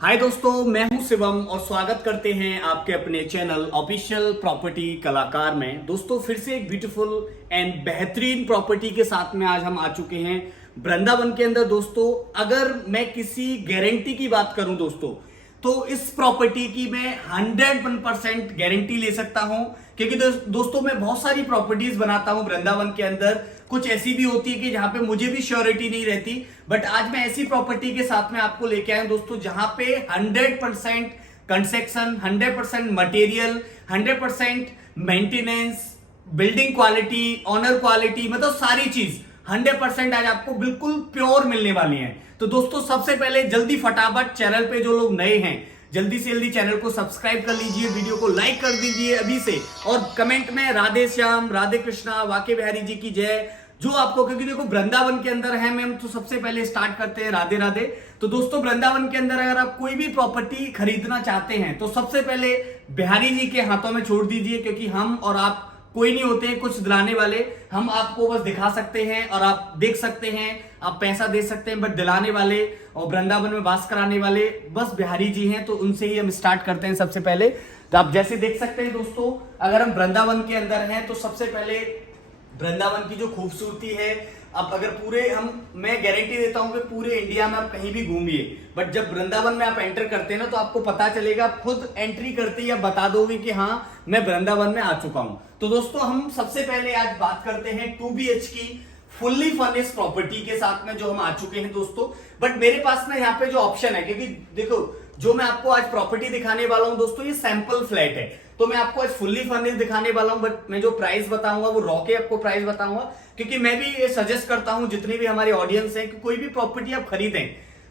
हाय दोस्तों, मैं हूं शिवम और स्वागत करते हैं आपके अपने चैनल ऑफिशियल प्रॉपर्टी कलाकार में। दोस्तों फिर से एक ब्यूटीफुल एंड बेहतरीन प्रॉपर्टी के साथ में आज हम आ चुके हैं वृंदावन के अंदर। दोस्तों अगर मैं किसी गारंटी की बात करूं दोस्तों, तो इस प्रॉपर्टी की मैं 101% गारंटी ले सकता हूं, क्योंकि दोस्तों मैं बहुत सारी प्रॉपर्टीज बनाता हूं वृंदावन के अंदर। कुछ ऐसी भी होती है कि जहां पे मुझे भी श्योरिटी नहीं रहती, बट आज मैं ऐसी प्रॉपर्टी के साथ में आपको लेके आया हूं दोस्तों, जहां पे 100% construction, 100% material, 100% maintenance, building quality, owner quality, मतलब सारी चीज 100% आज आपको बिल्कुल प्योर मिलने वाली है। तो दोस्तों सबसे पहले जल्दी फटाफट चैनल पे जो लोग नए हैं जल्दी से जल्दी चैनल को सब्सक्राइब कर लीजिए, वीडियो को लाइक कर दीजिए अभी से, और कमेंट में राधे श्याम, राधे कृष्णा, वाके बिहारी जी की जय जो आपको, क्योंकि देखो वृंदावन के अंदर है मैम, तो सबसे पहले स्टार्ट करते हैं राधे राधे। तो दोस्तों वृंदावन के अंदर अगर आप कोई भी प्रॉपर्टी खरीदना चाहते हैं तो सबसे पहले बिहारी जी के हाथों में छोड़ दीजिए, क्योंकि हम और आप कोई नहीं होते हैं कुछ दिलाने वाले। हम आपको बस दिखा सकते हैं और आप देख सकते हैं, आप पैसा दे सकते हैं, बट दिलाने वाले और वृंदावन में वास कराने वाले बस बिहारी जी हैं। तो उनसे ही हम स्टार्ट करते हैं सबसे पहले। तो आप जैसे देख सकते हैं दोस्तों, अगर हम वृंदावन के अंदर हैं तो सबसे पहले वृंदावन की जो खूबसूरती है, अब अगर मैं गारंटी देता हूं कि पूरे इंडिया में आप कहीं भी घूमिए, बट जब वृंदावन में आप एंटर करते हैं ना, तो आपको पता चलेगा, आप खुद एंट्री करते ही आप बता दोगे कि हाँ मैं वृंदावन में आ चुका हूं। तो दोस्तों हम सबसे पहले आज बात करते हैं 2BH की फुल्ली फर्निश्ड प्रॉपर्टी के साथ में जो हम आ चुके हैं दोस्तों। बट मेरे पास ना यहाँ पे जो ऑप्शन है, क्योंकि देखो जो मैं आपको आज प्रॉपर्टी दिखाने वाला हूं दोस्तों, ये सैंपल फ्लैट है, तो मैं आपको आज फुल्ली फर्निश्ड दिखाने वाला हूं, बट मैं जो प्राइस बताऊंगा वो रॉ के आपको प्राइस बताऊंगा, क्योंकि मैं भी ये सजेस्ट करता हूं जितने भी हमारे ऑडियंस हैं कि कोई भी प्रॉपर्टी आप खरीदें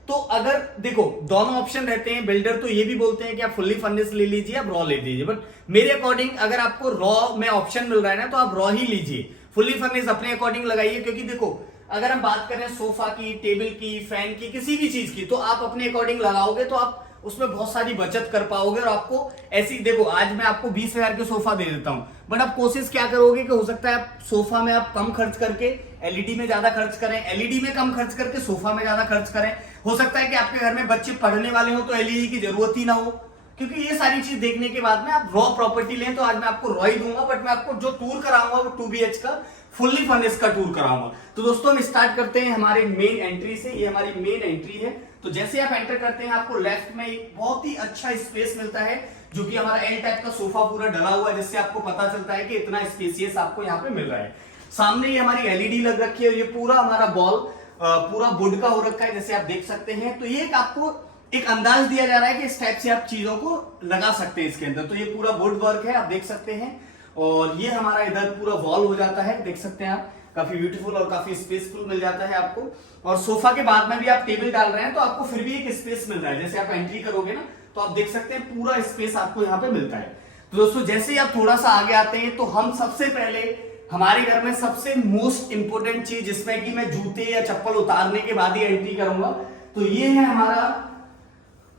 तो अगर देखो दोनों ऑप्शन रहते हैं। बिल्डर तो ये भी बोलते हैं कि आप फुल्ली फर्निश्ड ले लीजिए, आप रॉ ले लीजिए, बट मेरे अकॉर्डिंग अगर आपको रॉ में ऑप्शन मिल रहा है ना, तो आप रॉ ही लीजिए, फुल्ली फर्निश्ड अपने अकॉर्डिंग लगाइए। क्योंकि देखो अगर हम बात करें सोफा की, टेबल की, फैन की, किसी भी चीज की, तो आप अपने अकॉर्डिंग लगाओगे तो आप उसमें बहुत सारी बचत कर पाओगे। और आपको ऐसी देखो, आज मैं आपको 20,000 के सोफा दे देता हूं, बट आप कोशिश क्या करोगे कि हो सकता है आप सोफा में आप कम खर्च करके एलईडी में ज्यादा खर्च करें, एलईडी में कम खर्च करके सोफा में ज्यादा खर्च करें। हो सकता है कि आपके घर में बच्चे पढ़ने वाले हो तो एलईडी की जरूरत ही ना हो। क्योंकि ये सारी चीज देखने के बाद में आप रॉ प्रॉपर्टी लें, तो आज मैं आपको रॉ ही दूंगा, बट मैं आपको जो टूर कराऊंगा वो 2BH का फुल्ली फर्निश्ड का टूर कराऊंगा। तो दोस्तों हम स्टार्ट करते हैं हमारे मेन एंट्री से। ये हमारी मेन एंट्री है। तो जैसे आप एंटर करते हैं आपको लेफ्ट में एक बहुत ही अच्छा स्पेस मिलता है, जो कि हमारा एल टाइप का सोफा पूरा डला हुआ है, जिससे आपको पता चलता है कि इतना स्पेसियस आपको यहाँ पे मिल रहा है। सामने ये हमारी एलईडी लग रखी है, और ये पूरा हमारा बॉल पूरा वुड का हो रखा है, जैसे आप देख सकते हैं। तो ये आपको एक अंदाज दिया जा रहा है कि इस टाइप से आप चीजों को लगा सकते हैं इसके अंदर। तो ये पूरा वुड वर्क है, आप देख सकते हैं। और ये हमारा इधर पूरा वॉल हो जाता है, देख सकते हैं आप, काफी ब्यूटीफुल और काफी स्पेसफुल मिल जाता है आपको। और सोफा के बाद में भी आप टेबल डाल रहे हैं तो आपको फिर भी एक स्पेस मिल रहा है। जैसे आप एंट्री करोगे ना, तो आप देख सकते हैं पूरा स्पेस आपको यहाँ पे मिलता है। तो दोस्तों जैसे ही आप थोड़ा सा आगे आते हैं, तो हम सबसे पहले हमारे घर में सबसे मोस्ट इंपोर्टेंट चीज, जिसमें कि मैं जूते या चप्पल उतारने के बाद ही एंट्री करूंगा, तो ये है हमारा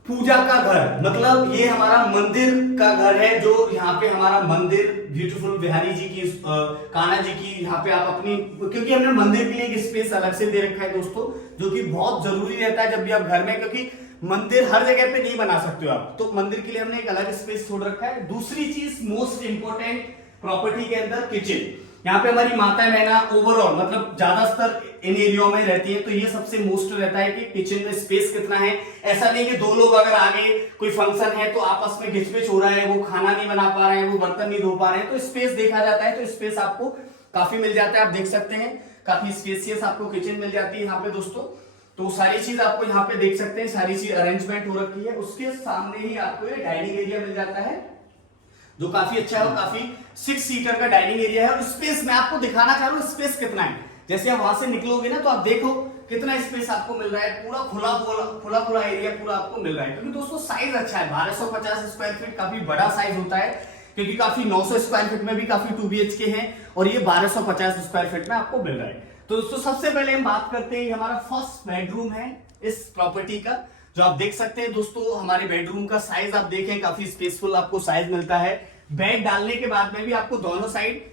पूजा का घर, मतलब ये हमारा मंदिर का घर है। जो यहाँ पे हमारा मंदिर ब्यूटीफुल बिहारी जी की, कान्हा जी की, यहाँ पे आप अपनी, क्योंकि हमने मंदिर के लिए एक स्पेस अलग से दे रखा है दोस्तों, जो कि बहुत जरूरी रहता है जब भी आप घर में, क्योंकि मंदिर हर जगह पे नहीं बना सकते हो आप, तो मंदिर के लिए हमने एक अलग स्पेस छोड़ रखा है। दूसरी चीज मोस्ट इंपोर्टेंट प्रॉपर्टी के अंदर किचन। यहाँ पे हमारी माता मैना ओवरऑल मतलब ज्यादातर इन एरिया में रहती है, तो ये सबसे मोस्ट रहता है कि किचन में स्पेस कितना है। ऐसा नहीं कि दो लोग अगर आगे कोई फंक्शन है तो आपस में घिचपिच हो रहा है, वो खाना नहीं बना पा रहे हैं, वो बर्तन नहीं धो पा रहे हैं, तो स्पेस देखा जाता है। तो स्पेस आपको काफी मिल जाता है, आप देख सकते हैं काफी स्पेसियस आपको किचन मिल जाती है यहाँ पे दोस्तों। तो सारी चीज आपको यहाँ पे देख सकते हैं, सारी चीज अरेंजमेंट हो रखी है। उसके सामने ही आपको ये डाइनिंग एरिया मिल जाता है, जो काफी अच्छा है और काफी 6 सीटर का डाइनिंग एरिया है। और स्पेस मैं आपको दिखाना चाह रहा हूँ स्पेस कितना है। जैसे आप वहां से निकलोगे ना, तो आप देखो कितना स्पेस आपको मिल रहा है, पूरा खुला एरिया पूरा आपको मिल रहा है। क्योंकि दोस्तों साइज अच्छा है, 1250 स्क्वायर फीट काफी बड़ा साइज होता है, क्योंकि काफी 900 स्क्वायर फीट में भी काफी 2BH के हैं, और ये 1250 स्क्वायर फीट में आपको मिल रहा है। तो दोस्तों सबसे पहले हम बात करते हैं, हमारा फर्स्ट बेडरूम है इस प्रॉपर्टी का, जो आप देख सकते हैं दोस्तों। हमारे बेडरूम का साइज आप देखें, काफी स्पेसफुल आपको साइज मिलता है। बेड डालने के बाद में भी आपको दोनों साइड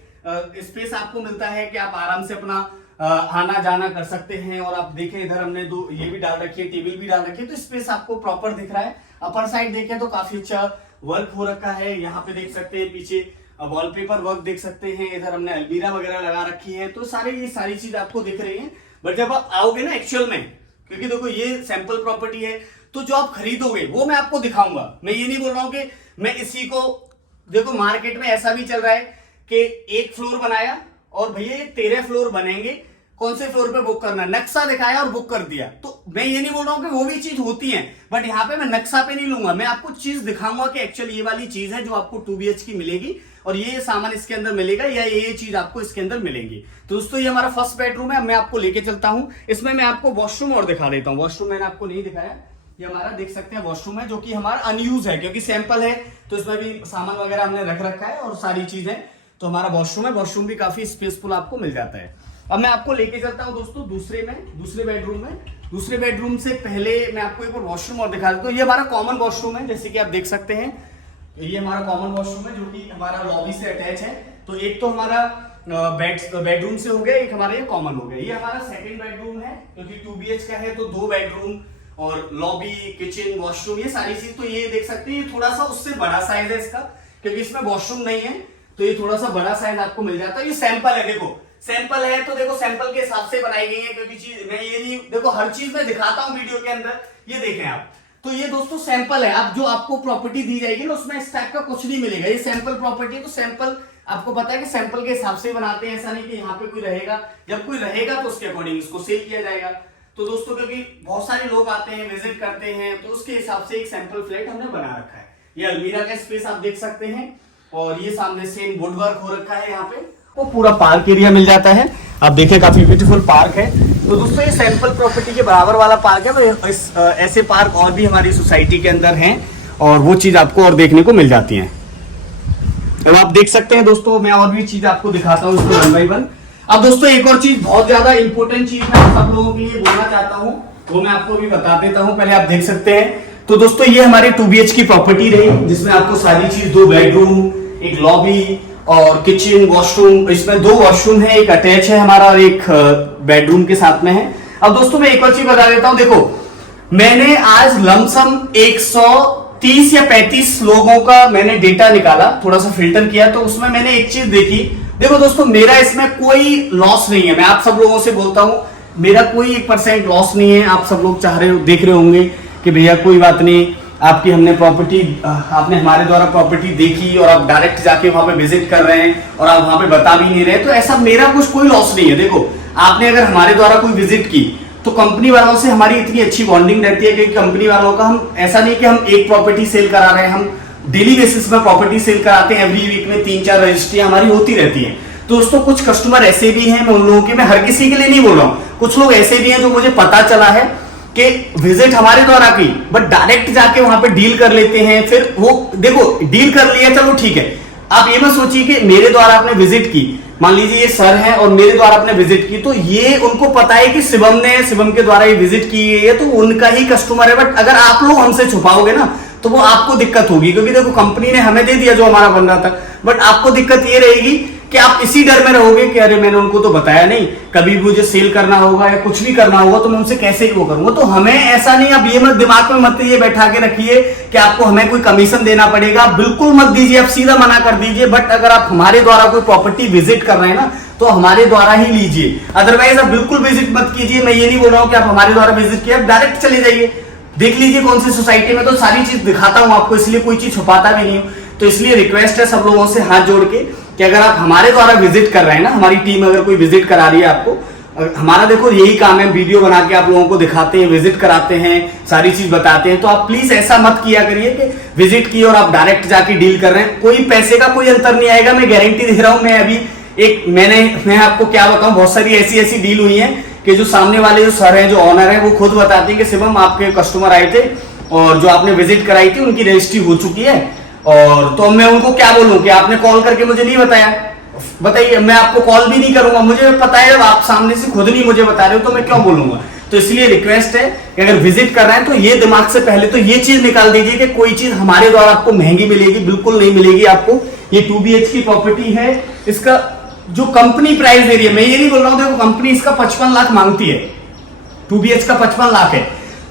स्पेस आपको मिलता है कि आप आराम से अपना आना जाना कर सकते हैं। और आप देखें इधर हमने दो ये भी डाल रखी है, टेबल भी डाल रखी है, तो स्पेस आपको प्रॉपर दिख रहा है। अपर साइड देखें तो काफी अच्छा वर्क हो रखा है। यहाँ पे देख सकते हैं पीछे वॉलपेपर वर्क देख सकते हैं, इधर हमने अलमीरा वगैरह लगा रखी है। तो ये सारी चीज आपको दिख रही है। बट जब आप आओगे ना एक्चुअल में, क्योंकि देखो ये सैंपल प्रॉपर्टी है, तो जो आप खरीदोगे वो मैं आपको दिखाऊंगा। मैं ये नहीं बोल रहा हूं कि मैं इसी को, देखो मार्केट में ऐसा भी चल रहा है कि एक फ्लोर बनाया और भैया ये 13 फ्लोर बनेंगे, कौन से फ्लोर पे बुक करना, नक्शा दिखाया और बुक कर दिया। तो मैं ये नहीं बोल रहा हूं कि वो भी चीज होती है, बट यहाँ पे मैं नक्शा पे नहीं लूंगा, मैं आपको चीज दिखाऊंगा कि एक्चुअली ये वाली चीज है जो आपको 2 BH की मिलेगी और ये सामान इसके अंदर मिलेगा या ये चीज आपको इसके अंदर मिलेगी। तो दोस्तों ये हमारा फर्स्ट बेडरूम है, मैं आपको लेके चलता हूं। इसमें मैं आपको वॉशरूम और दिखा देता हूँ। वॉशरूम मैंने आपको नहीं दिखाया, ये हमारा देख सकते हैं वॉशरूम है, जो कि हमारा अनयूज है क्योंकि सैंपल है, तो इसमें भी सामान वगैरह हमने रख रखा है और सारी चीजें। तो हमारा वॉशरूम है, वॉशरूम भी काफी स्पेसफुल आपको मिल जाता है। अब मैं आपको लेके चलता हूं दोस्तों दूसरे बेडरूम में। दूसरे बेडरूम से पहले मैं आपको एक और वॉशरूम और दिखा देता हूं। ये हमारा कॉमन वॉशरूम है, जैसे कि आप देख सकते हैं, ये हमारा कॉमन वॉशरूम है जो कि हमारा लॉबी से अटैच है। तो एक तो हमारा बेडरूम से हो गया, एक हमारा ये कॉमन हो गया। ये हमारा सेकंड बेडरूम है, क्योंकि 2 BH का है तो 2 बेडरूम और लॉबी, किचन, वॉशरूम, ये सारी चीज। तो ये देख सकते हैं, ये थोड़ा सा उससे बड़ा साइज है इसका, क्योंकि इसमें वॉशरूम नहीं है, तो ये थोड़ा सा बड़ा साइज आपको मिल जाता है। ये सैंपल है, देखो सैंपल है तो देखो सैंपल के हिसाब से बनाई गई है, क्योंकि चीज मैं ये नहीं, देखो हर चीज मैं दिखाता हूं वीडियो के अंदर, ये देखें आप। तो ये दोस्तों सैंपल है, आप जो आपको प्रॉपर्टी दी जाएगी ना उसमें इस टाइप का कुछ नहीं मिलेगा। ये सैंपल प्रॉपर्टी है, तो सैंपल आपको पता है कि सैंपल के हिसाब से बनाते हैं, ऐसा नहीं कि यहाँ पे कोई रहेगा, जब कोई रहेगा तो उसके अकॉर्डिंग इसको सेल किया जाएगा। तो दोस्तों क्योंकि बहुत सारे लोग आते हैं, विजिट करते हैं, तो उसके हिसाब से एक सैंपल फ्लैट हमने बना रखा है। ये अलमीरा का स्पेस आप देख सकते हैं और ये सामने से वुड वर्क हो रखा है। यहाँ पे वो पूरा पार्क एरिया मिल जाता है, आप देखें काफी ब्यूटीफुल पार्क है। तो दोस्तों ये सैंपल प्रॉपर्टी के बराबर वाला पार्क है, तो ऐसे पार्क और भी हमारी सोसाइटी के अंदर हैं और वो चीज आपको और देखने को मिल जाती है। अब आप देख सकते हैं दोस्तों, मैं और भी चीज आपको दिखाता हूँ इसको 1 by 1। अब दोस्तों एक और चीज, बहुत ज्यादा इंपॉर्टेंट चीज मैं सब लोगों के लिए बोलना चाहता हूँ, वो मैं आपको भी बता देता हूँ। पहले आप देख सकते हैं, तो दोस्तों ये हमारी 2 BH की प्रॉपर्टी रही, जिसमें आपको सारी चीज 2 बेडरूम, एक लॉबी और किचन, वॉशरूम, इसमें 2 वॉशरूम है, एक अटैच है हमारा और एक बेडरूम के साथ में है। अब दोस्तों मैं एक और चीज बता देता हूं, देखो मैंने आज लमसम 130 या 35 लोगों का मैंने डेटा निकाला, थोड़ा सा फिल्टर किया, तो उसमें मैंने एक चीज देखी। देखो दोस्तों मेरा इसमें कोई लॉस नहीं है, मैं आप सब लोगों से बोलता हूं, मेरा कोई 1% लॉस नहीं है। आप सब लोग देख रहे होंगे कि भैया कोई बात नहीं, आपकी हमने प्रॉपर्टी, आपने हमारे द्वारा प्रॉपर्टी देखी और आप डायरेक्ट जाके वहां पे विजिट कर रहे हैं और आप वहां पे बता भी नहीं रहे, तो ऐसा मेरा कुछ कोई लॉस नहीं है। देखो आपने अगर हमारे द्वारा कोई विजिट की तो कंपनी वालों से हमारी इतनी अच्छी बॉन्डिंग रहती है, क्योंकि कंपनी वालों का हम ऐसा नहीं कि हम एक प्रॉपर्टी सेल करा रहे हैं, हम डेली बेसिस पर प्रॉपर्टी सेल कराते हैं। एवरी वीक में 3-4 रजिस्ट्रियां हमारी होती रहती है। दोस्तों कुछ कस्टमर ऐसे भी हैं, मैं उन लोगों के, मैं हर किसी के लिए नहीं बोल रहा हूं, कुछ लोग ऐसे भी हैं जो मुझे पता चला है कि विजिट हमारे द्वारा की, बट डायरेक्ट जाके वहां पे डील कर लेते हैं। फिर वो देखो डील कर लिया, चलो ठीक है, आप ये मत सोचिए कि मेरे द्वारा आपने विजिट की, मान लीजिए ये सर हैं और मेरे द्वारा आपने विजिट की, तो ये उनको पता है कि शिवम के द्वारा ये विजिट की है, तो उनका ही कस्टमर है। बट अगर आप लोग हमसे छुपाओगे ना तो वो आपको दिक्कत होगी, क्योंकि देखो कंपनी ने हमें दे दिया जो हमारा बन रहा था, बट आपको दिक्कत ये रहेगी कि आप इसी डर में रहोगे कि अरे मैंने उनको तो बताया नहीं, कभी भी मुझे सेल करना होगा या कुछ भी करना होगा तो मैं उनसे कैसे वो करूंगा। तो हमें ऐसा नहीं, आप ये मत दिमाग में मत ये बैठा के रखिए कि आपको हमें कोई कमीशन देना पड़ेगा, बिल्कुल मत दीजिए, आप सीधा मना कर दीजिए। बट अगर आप हमारे द्वारा कोई प्रॉपर्टी विजिट कर रहे हैं ना तो हमारे द्वारा ही लीजिए, अदरवाइज आप बिल्कुल विजिट मत कीजिए। मैं ये नहीं बोल रहा हूँ कि आप हमारे द्वारा विजिट किए, आप डायरेक्ट चले जाइए, देख लीजिए कौन सी सोसाइटी में, तो सारी चीज दिखाता हूं आपको, इसलिए कोई चीज छुपाता भी नहीं हूं। तो इसलिए रिक्वेस्ट है सब लोगों से हाथ जोड़ के कि अगर आप हमारे द्वारा विजिट कर रहे हैं ना, हमारी टीम अगर कोई विजिट करा रही है आपको, हमारा देखो यही काम है, वीडियो बना के आप लोगों को दिखाते हैं, विजिट कराते हैं, सारी चीज बताते हैं, तो आप प्लीज ऐसा मत किया करिए कि विजिट की और आप डायरेक्ट जाके डील कर रहे हैं। कोई पैसे का कोई अंतर नहीं आएगा, मैं गारंटी दे रहा हूं। मैं अभी मैं आपको क्या बताऊं, बहुत सारी ऐसी डील हुई है कि जो सामने वाले जो सर हैं, जो ऑनर है, वो खुद बताते हैं कि शिवम आपके कस्टमर आए थे और जो आपने विजिट कराई थी उनकी रजिस्ट्री हो चुकी है, और तो मैं उनको क्या बोलूं कि आपने कॉल करके मुझे नहीं बताया, बताइए, मैं आपको कॉल भी नहीं करूंगा, मुझे पता है आप सामने से खुद नहीं मुझे बता रहे हो तो मैं क्यों बोलूंगा। तो इसलिए रिक्वेस्ट है कि अगर विजिट कर रहे हैं तो ये दिमाग से पहले तो ये चीज निकाल दीजिए कि कोई चीज हमारे द्वारा आपको महंगी मिलेगी, बिल्कुल नहीं मिलेगी आपको। ये 2 BH की प्रॉपर्टी है, इसका जो कंपनी प्राइस दे रही है, मैं ये नहीं बोल रहा हूं, देखो कंपनी इसका 55 लाख मांगती है, 2 BH का 55 लाख है,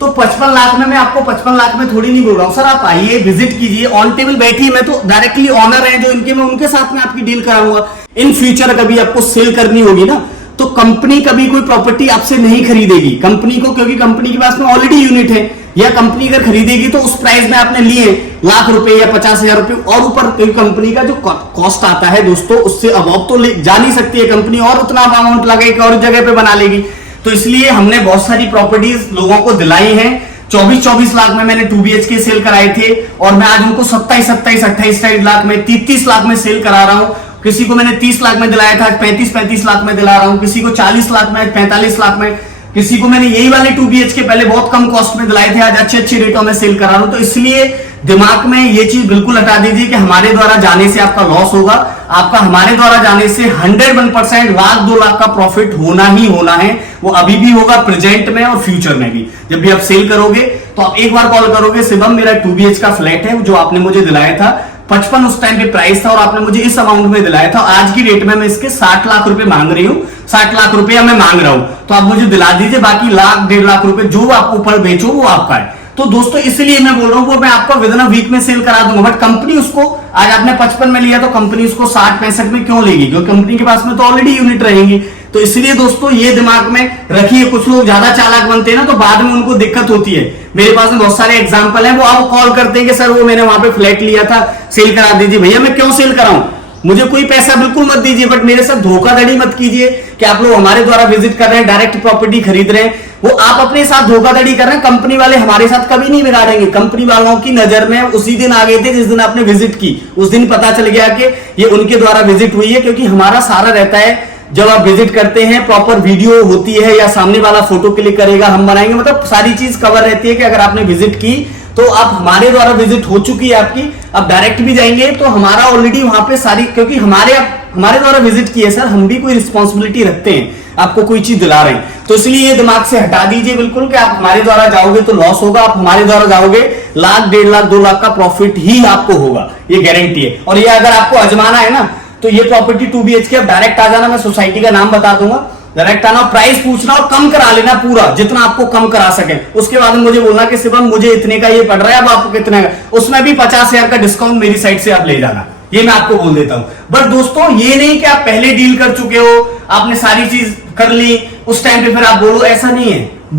तो 55 लाख में मैं आपको 55 लाख में थोड़ी नहीं बोल रहा हूं सर, आप आइए विजिट कीजिए, ऑन टेबल बैठिए, मैं तो डायरेक्टली ऑनर है जो इनके, मैं उनके साथ में आपकी डील कराऊंगा। इन फ्यूचर कभी आपको सेल करनी होगी ना, तो कंपनी कभी कोई प्रॉपर्टी आपसे नहीं खरीदेगी कंपनी को, क्योंकि कंपनी के पास में ऑलरेडी यूनिट है, या कंपनी अगर खरीदेगी तो उस प्राइस में आपने लिए लाख रुपए या 50,000 रुपए और ऊपर, क्योंकि कंपनी का जो कॉस्ट आता है दोस्तों उससे अबव तो जा नहीं सकती है कंपनी, और उतना अमाउंट लगेगा और जगह पे बना लेगी। तो इसलिए हमने बहुत सारी प्रॉपर्टीज लोगों को दिलाई हैं। 24-24 लाख में मैंने 2 BHK सेल कराए थे, और मैं आज उनको 27-28 लाख में, 30 लाख में सेल करा रहा हूं। किसी को मैंने 30 लाख में दिलाया था, आज 35 लाख में दिला रहा हूं, किसी को 40 लाख में, 45 लाख में, किसी को मैंने यही वाले 2 BHK पहले बहुत कम कॉस्ट में दिलाए थे, आज अच्छे रेटों में सेल करा रहा हूं। तो इसलिए दिमाग में ये चीज बिल्कुल हटा दीजिए कि हमारे द्वारा जाने से आपका लॉस होगा। आपका हमारे द्वारा जाने से 101% लाख 2 लाख का प्रॉफिट होना ही होना है। वो अभी भी होगा, प्रेजेंट में और फ्यूचर में भी। जब भी आप सेल करोगे तो आप एक बार कॉल करोगे, शिवम मेरा 2 BHK का फ्लैट है जो आपने मुझे दिलाया था, 55 उस टाइम पे प्राइस था और आपने मुझे इस अमाउंट में दिलाया था, आज की डेट में मैं इसके 60 लाख रुपए मांग रही हूं, 60 लाख रुपया मैं मांग रहा हूं, तो आप मुझे दिला दीजिए, बाकी लाख 1.5 लाख रुपए जो आप ऊपर बेचो वो आपका है। तो दोस्तों इसलिए मैं बोल रहा हूं वो मैं आपका विद इन अ वीक में सेल करा दूंगा, बट कंपनी उसको, आज आपने 55 में लिया तो कंपनी उसको 60-65 में क्यों लेगी, क्योंकि कंपनी के पास में तो ऑलरेडी यूनिट रहेंगी। तो इसलिए दोस्तों ये दिमाग में रखिए। कुछ लोग ज्यादा चालाक बनते हैं ना, तो बाद में उनको दिक्कत होती है। मेरे पास में बहुत सारे एग्जांपल हैं, वो आप कॉल करते हैं कि सर वो मैंने वहां पे फ्लैट लिया था, सेल करा दीजिए। भैया मैं क्यों सेल कराऊं, मुझे कोई पैसा बिल्कुल मत दीजिए, बट मेरे साथ धोखाधड़ी मत कीजिए कि आप लोग हमारे द्वारा विजिट कर रहे हैं, डायरेक्ट प्रॉपर्टी खरीद रहे हैं, वो आप अपने साथ धोखाधड़ी कर रहे हैं। कंपनी वाले हमारे साथ कभी नहीं बिगाड़ेंगे। कंपनी वालों की नजर में उसी दिन आ गए थे जिस दिन आपने विजिट की, उस दिन पता चल गया कि ये उनके द्वारा विजिट हुई है, क्योंकि हमारा सारा रहता है जब आप विजिट करते हैं प्रॉपर वीडियो होती है, या सामने वाला फोटो क्लिक करेगा, हम बनाएंगे, मतलब सारी चीज कवर रहती है कि अगर आपने विजिट की तो आप हमारे द्वारा विजिट हो चुकी है आपकी, आप डायरेक्ट भी जाएंगे तो हमारा ऑलरेडी वहां पे सारी, क्योंकि हमारे द्वारा विजिट की है सर, हम भी कोई रिस्पॉन्सिबिलिटी रखते हैं, आपको कोई चीज दिला रहे हैं। तो इसलिए ये दिमाग से हटा दीजिए बिल्कुल कि आप हमारे द्वारा जाओगे तो लॉस होगा, आप हमारे द्वारा जाओगे लाख 1.5 लाख 2 लाख का प्रॉफिट ही आपको होगा, ये गारंटी है। और ये अगर आपको आजमाना है ना, तो ये प्रॉपर्टी 2 BHK आप डायरेक्ट आ जाना, मैं सोसाइटी का नाम बता दूंगा, डायरेक्ट आना, प्राइस पूछना और कम करा लेना पूरा, जितना आपको कम करा सके। उसके बाद मुझे बोलना कि शिवम मुझे इतने का ये पड़ रहा है, अब आपको कितने का, उसमें भी 50,000 का डिस्काउंट मेरी साइड से आप ले जाना, ये मैं आपको बोल देता हूं। बट दोस्तों ये नहीं कि आप पहले डील कर चुके हो, आपने सारी चीज कर ली, उस टाइम पे फिर आप बोलो, ऐसा नहीं है।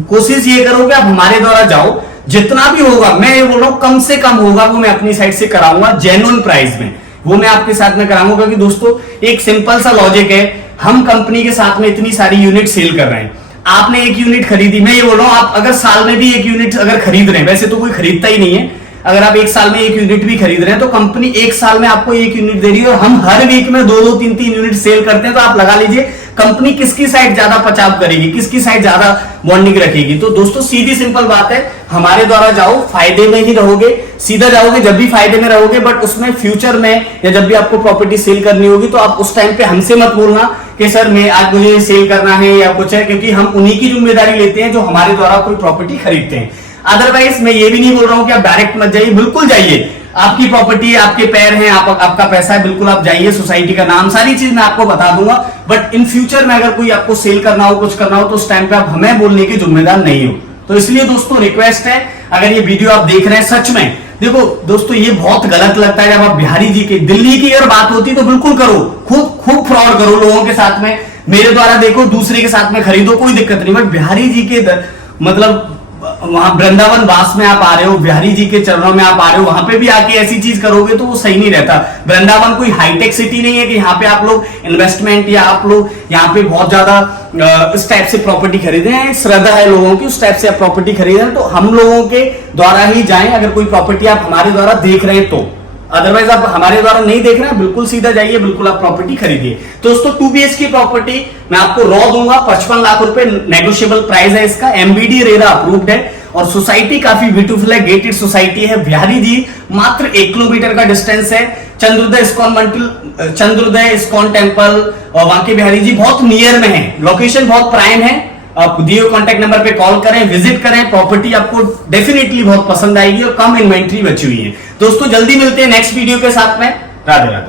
कोशिश ये करो कि आप हमारे द्वारा जाओ, जितना भी होगा, मैं ये बोल रहा हूं कम से कम होगा वो मैं अपनी साइड से कराऊंगा, जेन्युइन प्राइस में वो मैं आपके साथ में कराऊंगा। क्योंकि दोस्तों एक सिंपल सा लॉजिक है, हम कंपनी के साथ में इतनी सारी यूनिट सेल कर रहे हैं, आपने एक यूनिट खरीदी, मैं ये बोल रहा हूं आप अगर साल में भी एक यूनिट अगर खरीद रहे हैं, वैसे तो कोई खरीदता ही नहीं है, अगर आप एक साल में एक यूनिट भी खरीद रहे हैं तो कंपनी एक साल में आपको एक यूनिट दे रही है, और हम हर वीक में 2-2 3-3 यूनिट सेल करते हैं। तो आप लगा लीजिए कंपनी किसकी साइड ज्यादा बचाव करेगी, किसकी साइड ज्यादा बॉन्डिंग रखेगी। तो दोस्तों सीधी सिंपल बात है, हमारे द्वारा जाओ, फायदे में ही रहोगे, सीधा जाओगे जब भी फायदे में रहोगे, बट उसमें फ्यूचर में या जब भी आपको प्रॉपर्टी सेल करनी होगी तो आप उस टाइम पे हमसे मत बोलना कि सर मैं आज मुझे सेल करना है या कुछ है, क्योंकि हम उन्हीं की जिम्मेदारी लेते हैं जो हमारे द्वारा कोई प्रॉपर्टी खरीदते हैं। अदरवाइज मैं ये भी नहीं बोल रहा हूं कि आप डायरेक्ट मत जाइए, बिल्कुल जाइए, आपकी प्रॉपर्टी है, आपके पैर हैं, आपका पैसा है, बिल्कुल आप जाइए, सोसाइटी का नाम, सारी चीज मैं आपको बता दूंगा। बट इन फ्यूचर में अगर कोई आपको सेल करना हो, कुछ करना हो, तो उस टाइम पे आप हमें बोलने के जिम्मेदार नहीं हो। तो इसलिए दोस्तों रिक्वेस्ट है, अगर ये वीडियो आप देख रहे हैं, सच में देखो दोस्तों ये बहुत गलत लगता है जब आप बिहारी जी के, दिल्ली की अगर बात होती तो बिल्कुल करो, खूब फ्रॉड करो लोगों के साथ में, मेरे द्वारा देखो, दूसरे के साथ में खरीदो, कोई दिक्कत नहीं। बट बिहारी जी के मतलब वहां वृंदावन वास में आप आ रहे हो, बिहारी जी के चरणों में आप आ रहे हो, वहां पे भी आके ऐसी चीज करोगे तो वो सही नहीं रहता। वृंदावन कोई हाईटेक सिटी नहीं है कि यहाँ पे आप लोग इन्वेस्टमेंट या आप लोग यहाँ पे बहुत ज्यादा इस टाइप से प्रॉपर्टी खरीदे हैं, श्रद्धा है लोगों की, उस टाइप से आप प्रॉपर्टी खरीदे हैं। तो हम लोगों के द्वारा ही जाएं, अगर कोई प्रॉपर्टी आप हमारे द्वारा देख रहे हैं तो, अदरवाइज आप हमारे द्वारा नहीं देख रहे हैं, बिल्कुल सीधा जाइए, बिल्कुल आप प्रॉपर्टी खरीदिए। दोस्तों 2 BHK प्रॉपर्टी मैं आपको रॉ दूंगा, 55 लाख रुपए नेगोशिएबल प्राइस है इसका, MBD रेरा अप्रूव्ड है, और सोसाइटी काफी ब्यूटीफुल है, गेटेड सोसाइटी है। बिहारी जी मात्र 1 किलोमीटर का डिस्टेंस है, चंद्रोदय इस्कॉन टेम्पल और वांके बिहारी जी बहुत नियर में है, लोकेशन बहुत प्राइम है। आप दिए हुए कॉन्टैक्ट नंबर पे कॉल करें, विजिट करें, प्रॉपर्टी आपको डेफिनेटली बहुत पसंद आएगी और कम इन्वेंट्री बची हुई है। दोस्तों जल्दी मिलते हैं नेक्स्ट वीडियो के साथ में। राधे राधे।